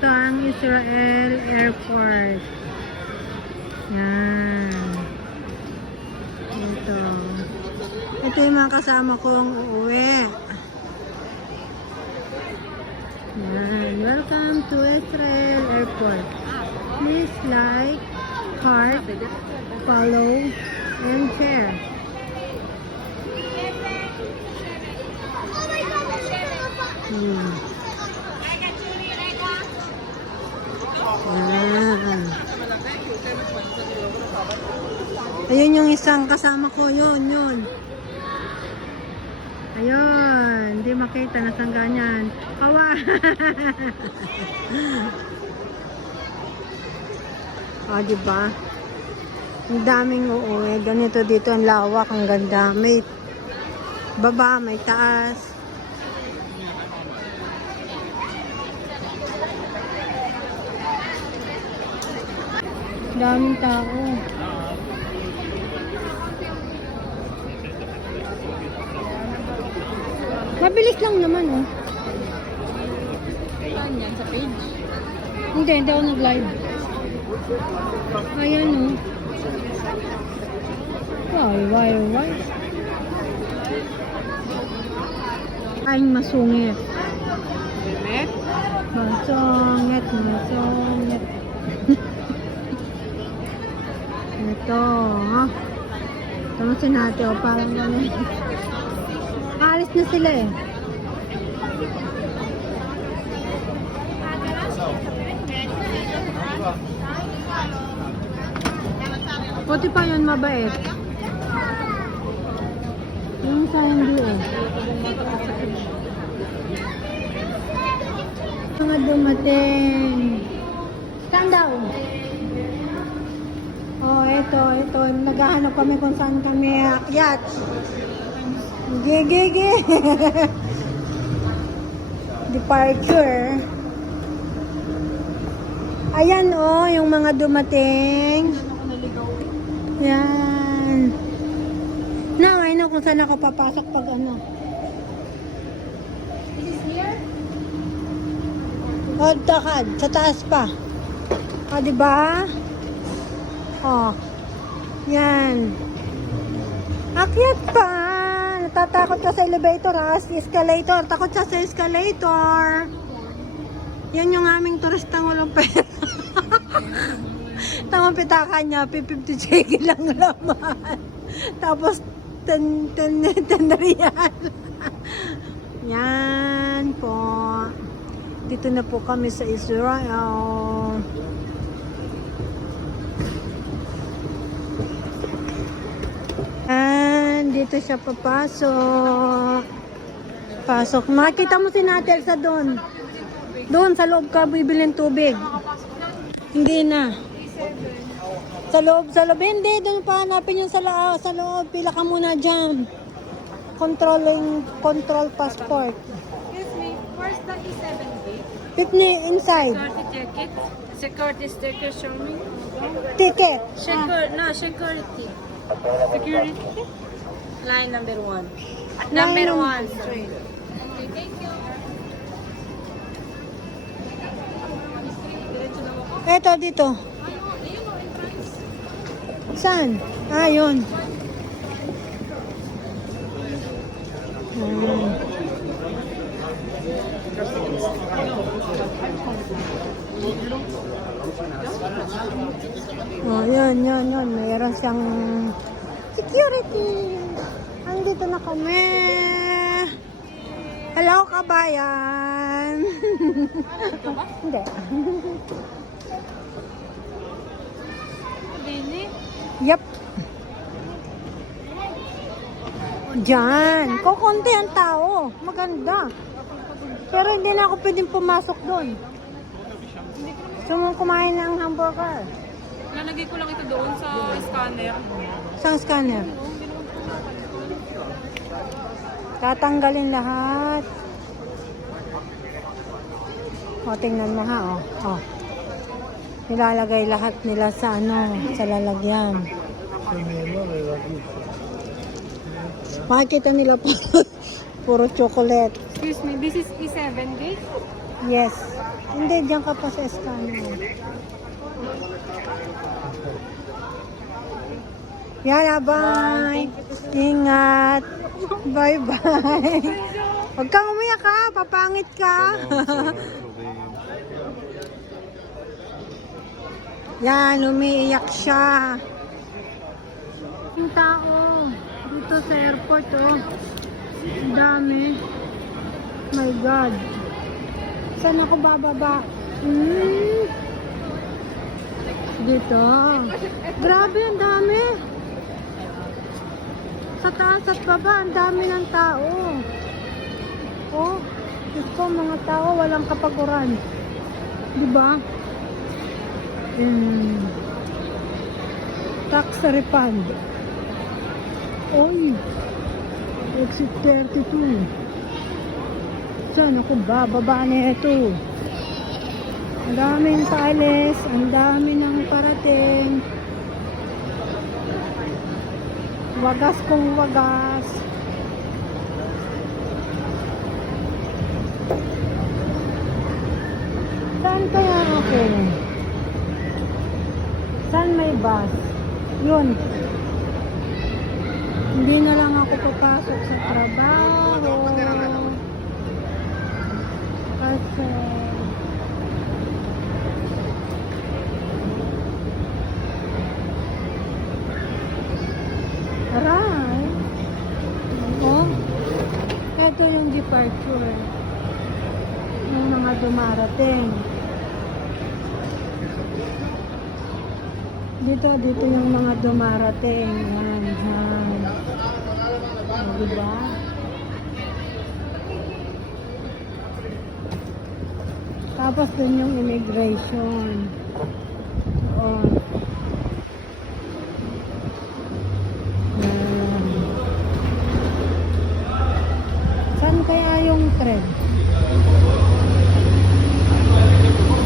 Ito ang Israel Airport. Yan. Ito. Ito yung mga kasama kong uuwi. Yan. Welcome to Israel Airport. Please like, heart, follow, and share. Hmm. Yan. Ayun yung isang kasama ko, yun, yun. Ayun, hindi makita na saan ganyan. Kawa! o, oh, diba? Ang daming uuwi. Ganito dito ang lawak, ang ganda. May baba, may taas. Daming tao. Mabilis lang naman, oh. Saan yan? Sa page? Hindi, hindi ako nag-live. Ayan, oh. Why, why, why? Ay, masungit. Masungit, masungit. Ito, ha? Tama si Nate, oh, parang ganun. Alis na sila eh. Puti pa yun mabait. Yung sa hindi eh. Mga dumating. Stand down. Ito, ito. Naghahanap kami kung saan kami akyat. Gigi, Departure. Ayan oh, yung mga dumating. Yan. Now, I know kung saan ako papasok pag ano. This is here? Oh, takad. Sa taas pa. O, oh, di ba? Oh. Yan. Akyat pa. Natatakot ka sa elevator ha. Sa escalator. Takot siya sa escalator. Yan yung aming turistang walang pera. Tamang pitakan niya, 50 cheque lang laman. Tapos, 10, 10, 10 real. Yan po. Dito na po kami sa Israel. And dito siya papasok. Pasok. Makita mo si Natel sa doon. Doon sa loob ka bibilin tubig. Hindi na. Sa loob, sa loob. Hindi, doon pa hanapin yung sa, la- sa loob. Pila ka muna dyan. Controlling, control passport. Excuse me, where's the E7 gate? Inside. Security ticket? Security sticker show me? Ticket. Secur no, security. Security? Line number one. Line Number num- one, straight. Okay, thank you. Eto, dito. Saan? Ah, yun. Hmm. Oh, yun, yun, yun. Mayroon siyang security. Andito na kami. Hello, kabayan. Hindi. Yep. Diyan. Kukunti ang tao. Maganda. Pero hindi na ako pwedeng pumasok doon. Mong kumain ng hamburger. Lalagay ko lang ito doon sa scanner. Isang scanner. Tatanggalin lahat. O, tingnan mo ha, o. o. Nilalagay lahat nila sa ano, sa lalagyan. Makikita nila puro, puro chocolate. Excuse me, this is E7 gate? Yes. Hindi, diyan ka pa sa scanner. Yan, bye. Ingat. Bye-bye. Huwag kang umiyak ha. Papangit ka. Yan, umiiyak siya. Yung tao. Dito sa airport, oh. Ang dami. My God. Saan ako bababa? Hmm. Dito. Grabe, ang dami. Sa taas at baba, ang dami ng tao. Oh, ko, mga tao, walang kapaguran. Di ba? Hmm. Tax refund. Oy, exit 32. Saan ako bababa na ito? Ang daming paalis, ang dami ng parating. Wagas kung wagas. Saan kaya ako? Saan may bus? Yun. Hindi na lang ako papasok sa trabaho. Kasi Aray. Oo. Ito yung departure. Yung mga dumarating. Dito, dito yung mga dumarating. Yan, yan. Diba? Tapos dun yung immigration. O. Yan.